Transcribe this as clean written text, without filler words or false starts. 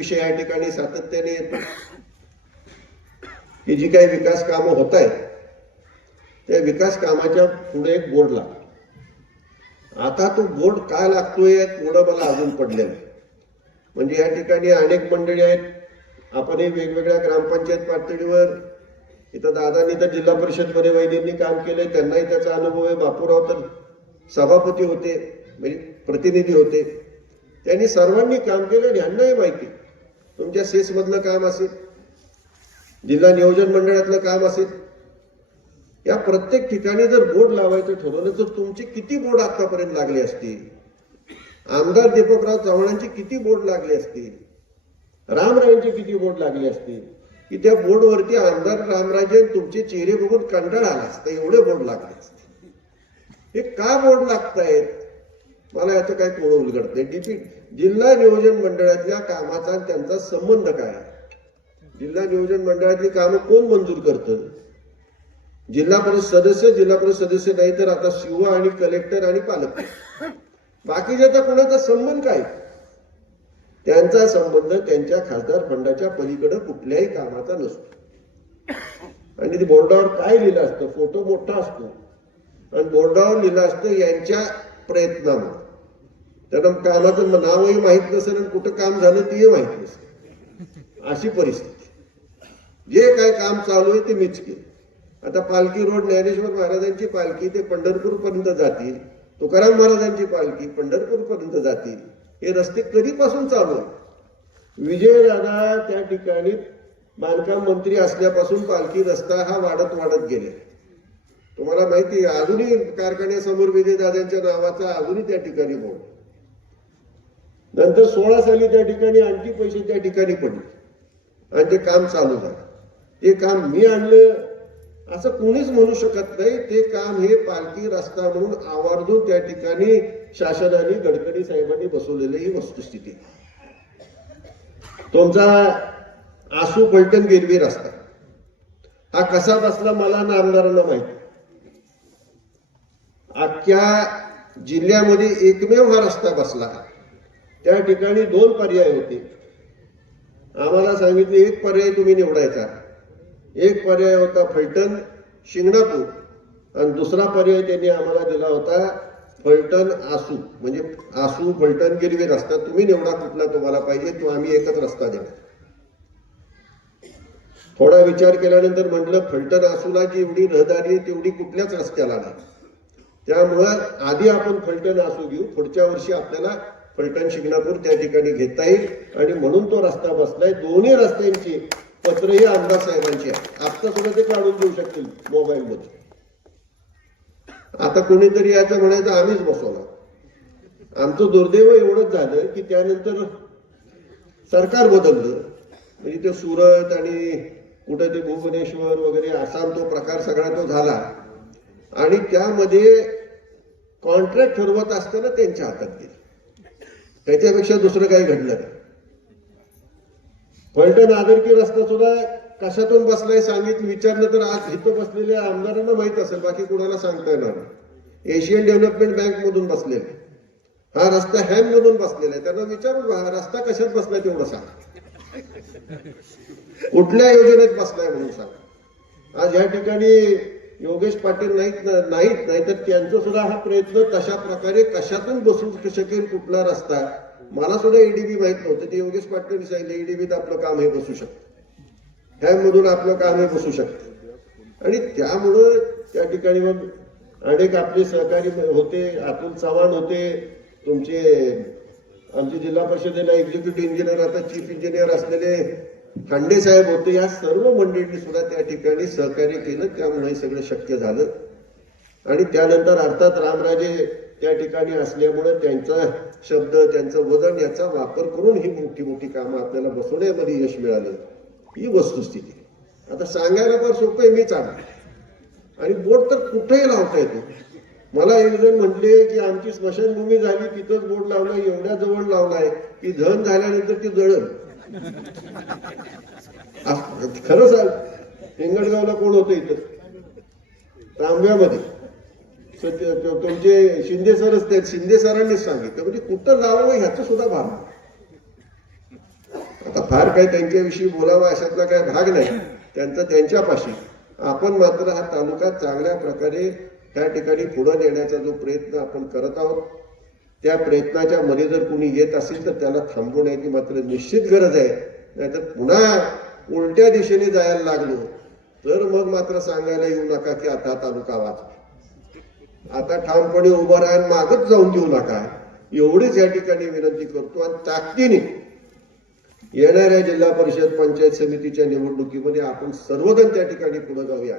विषय या ठिकाणी सातत्याने येतो की जी काही विकास कामं होत आहेत त्या विकास कामाच्या पुढे एक बोर्ड लागतो। आता तो बोर्ड का लागतोय थोडं मला अजून पडलेलं आहे। म्हणजे या ठिकाणी अनेक मंडळी आहेत, आपणही वेगवेगळ्या ग्रामपंचायत पातळीवर, इथं दादांनी तर जिल्हा परिषदमध्ये वैद्यांनी काम केलंय, त्यांनाही त्याचा अनुभव आहे। बापूराव तर सभापती होते, म्हणजे प्रतिनिधी होते, त्यांनी सर्वांनी काम केलं आणि ह्यांनाही माहिती। तुमच्या सेस मधलं काम असेल, जिल्हा नियोजन मंडळातलं काम असेल, या प्रत्येक ठिकाणी जर बोर्ड लावायचं ठरवलं तर तुमचे किती बोर्ड आतापर्यंत लागले असतील? आमदार दीपकराव चव्हाणांची किती बोर्ड लागले असतील? रामराजेंचे किती बोर्ड लागले असतील? की त्या बोर्डवरती आमदार रामराजे तुमचे चेहरे बघून कंटाळा आला असता, एवढे बोर्ड लागले असते। हे का बोर्ड लागतायत मला याचं काही कोण उलगडत नाही। जिल्हा नियोजन मंडळातल्या कामाचा त्यांचा संबंध काय? जिल्हा नियोजन मंडळातली कामं कोण मंजूर करतं? जिल्हा परिषद सदस्य नाही तर आता शिव आणि कलेक्टर आणि पालक, बाकीच्याचा कोणाचा संबंध काय? त्यांचा संबंध त्यांच्या खासदार फंडाच्या पलीकडे कुठल्याही कामाचा नसतो। आणि ते बोर्डावर काय लिहिलं असतं, फोटो मोठा असतो आणि बोर्डावर लिहिलं असतं यांच्या प्रयत्नामुळे। त्यांना कामाचं नावही माहित नसेल आणि कुठं काम झालं तेही माहित नसेल, अशी परिस्थिती। जे काय काम चालू आहे ते मीच केलं। आता पालखी रोड ज्ञानेश्वर महाराजांची पालखी ते पंढरपूर पर्यंत जातील, तुकाराम महाराजांची पालखी पंढरपूर पर्यंत जातील, हे रस्ते कधीपासून चालू आहे? विजयदादा त्या ठिकाणी बांधकाम मंत्री असल्यापासून पालखी रस्ता हा वाढत वाढत गेले। तुम्हाला माहिती आहे, अजूनही कारखान्यासमोर विजयदादांच्या नावाचा अजूनही त्या ठिकाणी बोर्ड। नंतर 16 साली त्या ठिकाणी आणखी पैसे त्या ठिकाणी पडले आणि ते काम चालू झालं। ते काम मी आणलं असं कोणीच म्हणू शकत नाही। ते काम हे पालखी रस्ता म्हणून आवर्जून त्या ठिकाणी शासनाने गडकरी साहेबांनी बसवलेली ही वस्तुस्थिती। तुमचा आसू फलटण गिरवी रस्ता हा कसा बसला मला ना आमदारांना माहिती। अख्ख्या जिल्ह्यामध्ये एकमेव हा रस्ता बसला। त्या ठिकाणी 2 पर्याय होते, आम्हाला सांगितले एक पर्याय तुम्ही निवडायचा। एक पर्याय होता फलटण शिंगणापूर आणि दुसरा पर्याय त्यांनी आम्हाला दिला होता फलटण आसू, म्हणजे आसू फलटण गिरवी रस्ता। तुम्ही निवडा कुठला तुम्हाला पाहिजे, तो आम्ही एकच रस्ता देणार। थोडा विचार केल्यानंतर म्हटलं फलटण आसूला जी एवढी रहदारी आहे तेवढी कुठल्याच रस्त्याला नाही, त्यामुळं आधी आपण फलटण आसू घेऊ, पुढच्या वर्षी आपल्याला फलटण शिंगणापूर त्या ठिकाणी घेता येईल आणि म्हणून तो रस्ता बसलाय। दोन्ही रस्त्यांची पत्रही आमदार साहेबांची आहे, आता सुद्धा ते काढून देऊ शकतील मोबाईल मध्ये। आता कोणीतरी याचं म्हणायचं आम्हीच बसवला। आमचं दुर्दैव एवढंच झालं की त्यानंतर सरकार बदललं, म्हणजे ते सुरत आणि कुठं ते भुवनेश्वर वगैरे आसाम तो प्रकार सगळा तो झाला आणि त्यामध्ये कॉन्ट्रॅक्ट ठरवत असताना त्यांच्या हातात गेलं। त्याच्यापेक्षा दुसरं काही घडलं नाही। फलटण आदरकी रस्ता सुद्धा कशातून बसलाय सांगितलं, विचारलं तर आज इथं बसलेल्या आमदारांना माहित असेल, बाकी कुणाला सांगता येणार नाही। एशियन डेव्हलपमेंट बँक मधून बसलेला हा रस्ता, हॅम मधून बसलेला आहे। त्यांना विचारून हा रस्ता कशात बसलाय तेवढं सांग, कुठल्या योजनेत बसलाय म्हणून सांग। आज या ठिकाणी योगेश पाटील नाहीत तर त्यांचा सुद्धा हा प्रयत्न तशा प्रकारे कशातून बसू शकेल कुठला रस्ता, मला सुद्धा ईडीबी माहित नव्हतं। ते योगेश पाटील सांगितलं ईडीबीत आपलं काम हे बसू शकतं, हॅम मधून आपलं काम हे बसू शकतं। आणि त्यामुळं त्या ठिकाणी मग अनेक आपले सहकारी होते, अतुल चव्हाण होते, तुमचे आमचे जिल्हा परिषदेला एक्झिक्युटिव्ह इंजिनियर आता चीफ इंजिनियर असलेले खांडे साहेब होते, या सर्व मंडळींनी सुद्धा त्या ठिकाणी सहकार्य केलं, त्यामुळे सगळं शक्य झालं। आणि त्यानंतर अर्थात रामराजे त्या ठिकाणी असल्यामुळे त्यांचा शब्द, त्यांचं वजन याचा वापर करून ही मोठी मोठी कामं आपल्याला बसवण्यामध्ये यश मिळालं, ही वस्तुस्थिती। आता सांगायला फार सोपं आहे, मीच आणलं आणि बोर्ड तर कुठेही लावता येतो। मला एक जण म्हटले की आमची स्मशानभूमी झाली तिथंच बोर्ड लावलाय, एवढ्या जवळ लावलाय की धन झाल्यानंतर ती जळल। खरं सांग, हिंगणगावला कोण होतं इथं तांब्यामध्ये, तुमचे शिंदे सरच, शिंदे सरांनीच सांगितलं, म्हणजे कुठं लावावं ह्याचं सुद्धा भान। आता फार काही त्यांच्याविषयी बोलावं अशातला काही भाग नाही, त्यांचं त्यांच्यापाशी. आपण मात्र हा तालुका चांगल्या प्रकारे त्या ठिकाणी पुढे नेण्याचा जो प्रयत्न आपण करत आहोत, त्या प्रयत्नाच्या मध्ये जर कोणी येत असेल तर त्याला थांबवण्याची मात्र निश्चित गरज आहे. नाहीतर पुन्हा उलट्या दिशेने जायला लागलो तर मग मात्र सांगायला येऊ नका की आता तालुका वाचला. आता ठामपणे उभं राहायला मागच जाऊन देऊ नका, एवढीच या ठिकाणी विनंती करतो. आणि ताकदीने येणाऱ्या जिल्हा परिषद पंचायत समितीच्या निवडणुकीमध्ये आपण सर्वजण त्या ठिकाणी पुढे जाऊया.